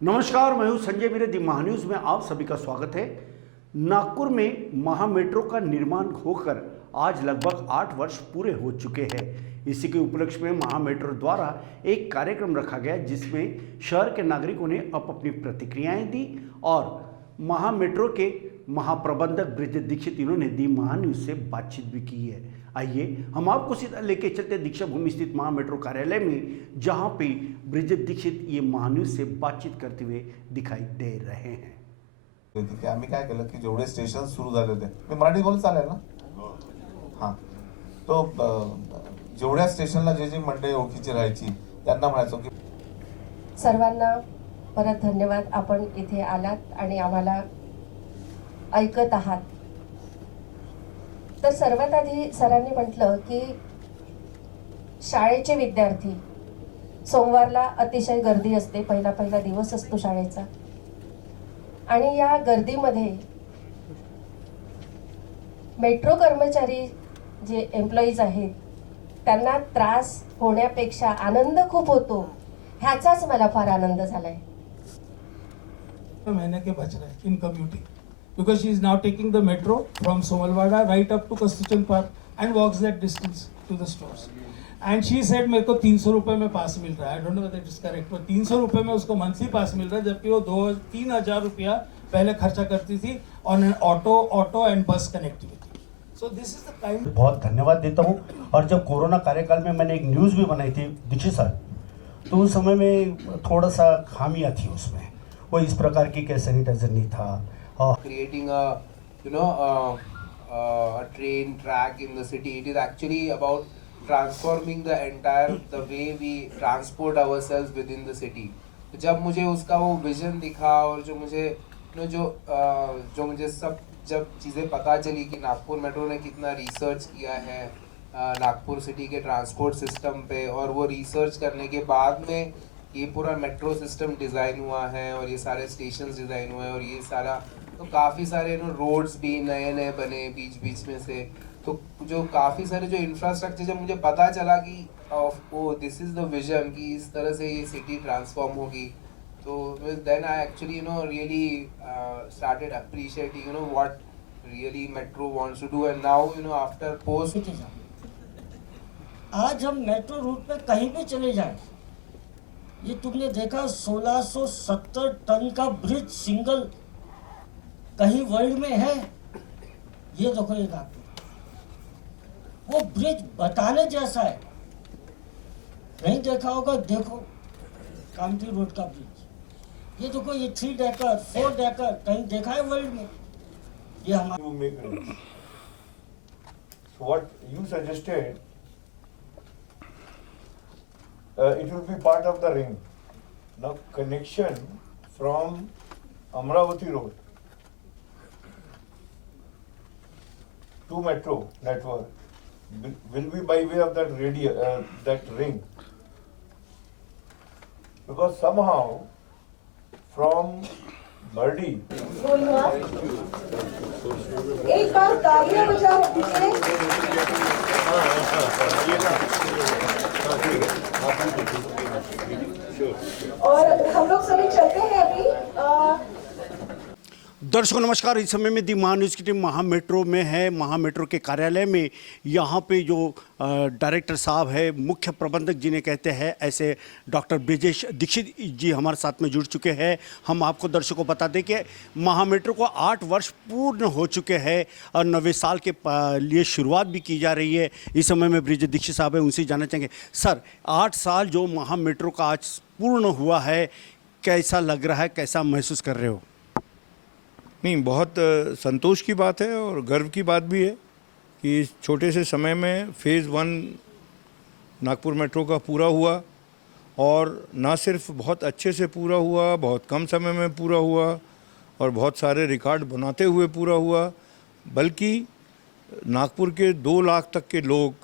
नमस्कार, मैं हूं संजय बिरदी। महान्यूज में आप सभी का स्वागत है। नागपुर में महा मेट्रो का निर्माण होकर आज लगभग 8 वर्ष पूरे हो चुके हैं। इसी के उपलक्ष्य में महा मेट्रो द्वारा एक कार्यक्रम रखा गया जिसमें शहर के नागरिकों ने अपनी प्रतिक्रियाएं दी और महा मेट्रो के महाप्रबंधक ब्रिजेश दीक्षित इन्होंने दी महान्यूज से बातचीत भी की है। आइए हम आपको सीधा लेके चलते दीक्षा भूमि स्थित महा मेट्रो कार्यालय में, जहां पे ब्रिजेश दीक्षित ये महान्यूज से बातचीत करते हुए दिखाई दे रहे हैं। की आम्ही काय केलं की जेवढे स्टेशन सुरू झाले होते, मी मराठी बोल चालेल ना? हां, तो जेवढ्या स्टेशनला जे जे मंडळी ओळखीची राहायची त्यांना म्हणायचो की सर्वांना परत धन्यवाद, आपण इथे आलात आणि आम्हाला ऐकत आहात। तर सर्वात आधी सरांनी म्हटलं की शाळेचे विद्यार्थी सोमवारला अतिशय गर्दी असते, पहिला दिवस असतो शाळेचा, आणि या गर्दीमध्ये मेट्रो कर्मचारी जे एम्प्लॉईज आहेत त्यांना त्रास होण्यापेक्षा आनंद खूप होतो, ह्याचाच मला फार आनंद झालाय। महीने के बच रहे इन commuting because she is now taking the metro from Somalwada right up to Kastuchan Park and walks that distance to the stores. And she said मेरे को 300 रुपए में पास मिल रहा है। I don't know whether it is correct, पर 300 रुपए में उसको मंथली पास मिल रहा है, जबकि वो 2-3 हज़ार रुपया पहले खर्चा करती थी on an ऑटो एंड बस connectivity. So this is the kind। बहुत धन्यवाद देता हूँ। और जब कोरोना कार्यकाल में मैंने एक न्यूज़ भी बनाई थी दीक्षित सर, तो उस समय में थोड़ा सा खामियां थी उसमें, वो इस प्रकार की क्या सैनिटाइजर नहीं था। Creating a train track in the city, it is actually about transforming the way we transport ourselves within the city. जब मुझे उसका वो विजन दिखा और जो मुझे जो मुझे सब जब चीज़ें पता चली कि नागपुर मेट्रो ने कितना रिसर्च किया है नागपुर सिटी के ट्रांसपोर्ट सिस्टम पे, और वो रिसर्च करने के बाद में ये पूरा मेट्रो सिस्टम डिज़ाइन हुआ है और ये सारे स्टेशंस डिज़ाइन हुए हैं और ये सारा, तो काफ़ी सारे रोड्स भी नए नए बने बीच में से, तो जो काफ़ी सारे जो इंफ्रास्ट्रक्चर, जब मुझे पता चला कि oh this is the vision कि इस तरह से ये सिटी ट्रांसफॉर्म होगी, तो then I actually really started appreciating what really metro wants to do. And now after post, आज हम मेट्रो रूट पे कहीं भी चले जाएं, ये तुमने देखा 1670 टन का ब्रिज सिंगल कहीं वर्ल्ड में है? ये देखो एक आपको वो ब्रिज बताने जैसा है, नहीं देखा होगा, देखो कामठी रोड का ब्रिज, ये देखो, ये 3 डेकर 4 डेकर कहीं देखा है वर्ल्ड में? ये हमारा what you suggested, it will be part of the ring. Now connection from Amravati Road to metro network will be by way of that ring, because somehow from Bardi एक बार तालियां बजाओ पीछे। और हम लोग सभी चलते हैं अभी। दर्शकों नमस्कार, इस समय में दी महान्यूज की टीम महा मेट्रो में है। महा मेट्रो के कार्यालय में यहाँ पे जो डायरेक्टर साहब है, मुख्य प्रबंधक जिन्हें कहते हैं, ऐसे डॉक्टर ब्रिजेश दीक्षित जी हमारे साथ में जुड़ चुके हैं। हम आपको दर्शकों को बता दें कि महा मेट्रो को 8 वर्ष पूर्ण हो चुके हैं और 9वें साल के लिए शुरुआत भी की जा रही है। इस समय में ब्रिजेश दीक्षित साहब है, उनसे जानना चाहेंगे, सर 8 साल जो महा मेट्रो का आज पूर्ण हुआ है, कैसा लग रहा है, कैसा महसूस कर रहे हो? नहीं, बहुत संतोष की बात है और गर्व की बात भी है कि इस छोटे से समय में फ़ेज़ 1 नागपुर मेट्रो का पूरा हुआ, और ना सिर्फ बहुत अच्छे से पूरा हुआ, बहुत कम समय में पूरा हुआ और बहुत सारे रिकॉर्ड बनाते हुए पूरा हुआ, बल्कि नागपुर के 2 लाख तक के लोग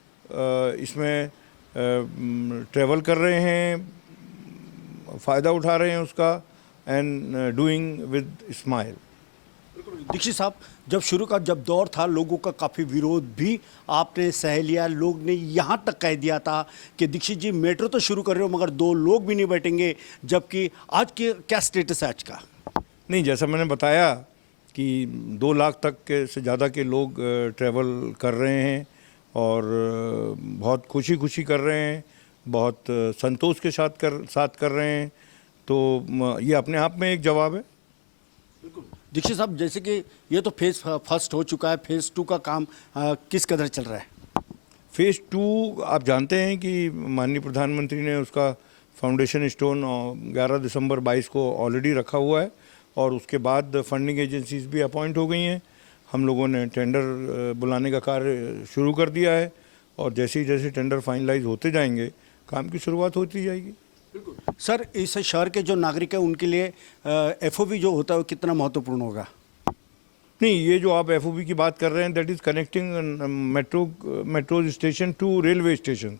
इसमें ट्रैवल कर रहे हैं, फ़ायदा उठा रहे हैं उसका, and doing with smile. Dikshit साहब, जब दौर था लोगों का काफ़ी विरोध भी आपने सह लिया। लोग ने यहाँ तक कह दिया था कि दीक्षित जी मेट्रो तो शुरू कर रहे हो मगर 2 लोग भी नहीं बैठेंगे, जबकि आज के क्या स्टेटस है आज का? नहीं, जैसा मैंने बताया कि 2 लाख तक के से ज़्यादा के लोग ट्रैवल कर रहे हैं और बहुत खुशी कर रहे हैं, बहुत संतोष के साथ कर रहे हैं, तो ये अपने आप में एक जवाब है। दीक्षित साहब, जैसे कि ये तो फेज़ फर्स्ट हो चुका है, फेज़ 2 का काम किस कदर चल रहा है? फेज़ 2 आप जानते हैं कि माननीय प्रधानमंत्री ने उसका फाउंडेशन स्टोन 11 दिसंबर 22 को ऑलरेडी रखा हुआ है और उसके बाद फंडिंग एजेंसीज भी अपॉइंट हो गई हैं। हम लोगों ने टेंडर बुलाने का कार्य शुरू कर दिया है और जैसे टेंडर फाइनलाइज होते जाएंगे काम की शुरुआत होती जाएगी। सर, इस शहर के जो नागरिक हैं उनके लिए एफओबी जो होता है वो कितना महत्वपूर्ण होगा? नहीं, ये जो आप एफओबी की बात कर रहे हैं that is connecting metro station to railway station,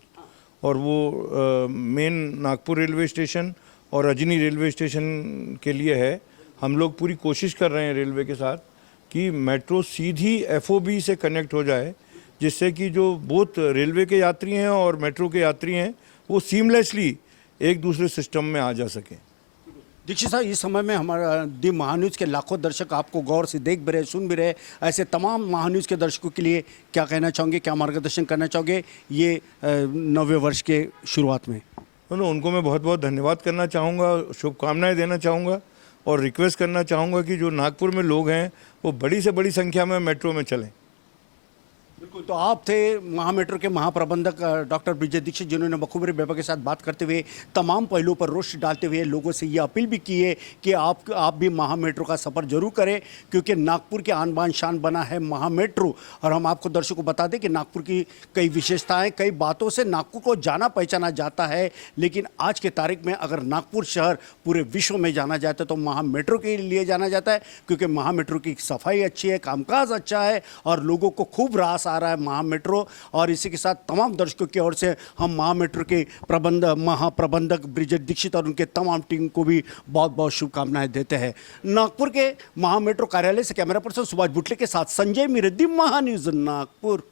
और वो मेन नागपुर रेलवे स्टेशन और अजनी रेलवे स्टेशन के लिए है। हम लोग पूरी कोशिश कर रहे हैं रेलवे के साथ कि मेट्रो सीधी एफओबी से कनेक्ट हो जाए, जिससे कि जो बोथ रेलवे के यात्री हैं और मेट्रो के यात्री हैं वो सीमलेसली एक दूसरे सिस्टम में आ जा सकें। दीक्षित साहब, इस समय में हमारा दी महान्यूज़ के लाखों दर्शक आपको गौर से देख भी रहे, सुन भी रहे, ऐसे तमाम महान्यूज़ के दर्शकों के लिए क्या कहना चाहोगे, क्या मार्गदर्शन करना चाहोगे ये नवे वर्ष के शुरुआत में? उनको मैं बहुत बहुत धन्यवाद करना चाहूँगा, शुभकामनाएं देना चाहूँगा और रिक्वेस्ट करना चाहूँगा कि जो नागपुर में लोग हैं वो बड़ी से बड़ी संख्या में मेट्रो में चलें। बिल्कुल, तो आप थे महामेट्रो के महाप्रबंधक डॉक्टर विजय दीक्षित, जिन्होंने बखूबी बेबा के साथ बात करते हुए तमाम पहलुओं पर रोशनी डालते हुए लोगों से ये अपील भी की है कि आप भी महामेट्रो का सफ़र जरूर करें, क्योंकि नागपुर के आन बान शान बना है महामेट्रो। और हम आपको दर्शकों को बता दें कि नागपुर की कई विशेषताएँ, कई बातों से नागपुर को जाना पहचाना जाता है, लेकिन आज के तारीख में अगर नागपुर शहर पूरे विश्व में जाना जाता है तो महामेट्रो के लिए जाना जाता है, क्योंकि महामेट्रो की सफाई अच्छी है, कामकाज अच्छा है और लोगों को खूब रास आ रहा है महामेट्रो। और इसी के साथ तमाम दर्शकों की ओर से हम महामेट्रो के महाप्रबंधक ब्रिजेश दीक्षित और उनके तमाम टीम को भी बहुत बहुत शुभकामनाएं देते हैं। नागपुर के महामेट्रो कार्यालय से कैमरा पर्सन सुभाष बुटले के साथ संजय मिरेदी, महान्यूज़ नागपुर।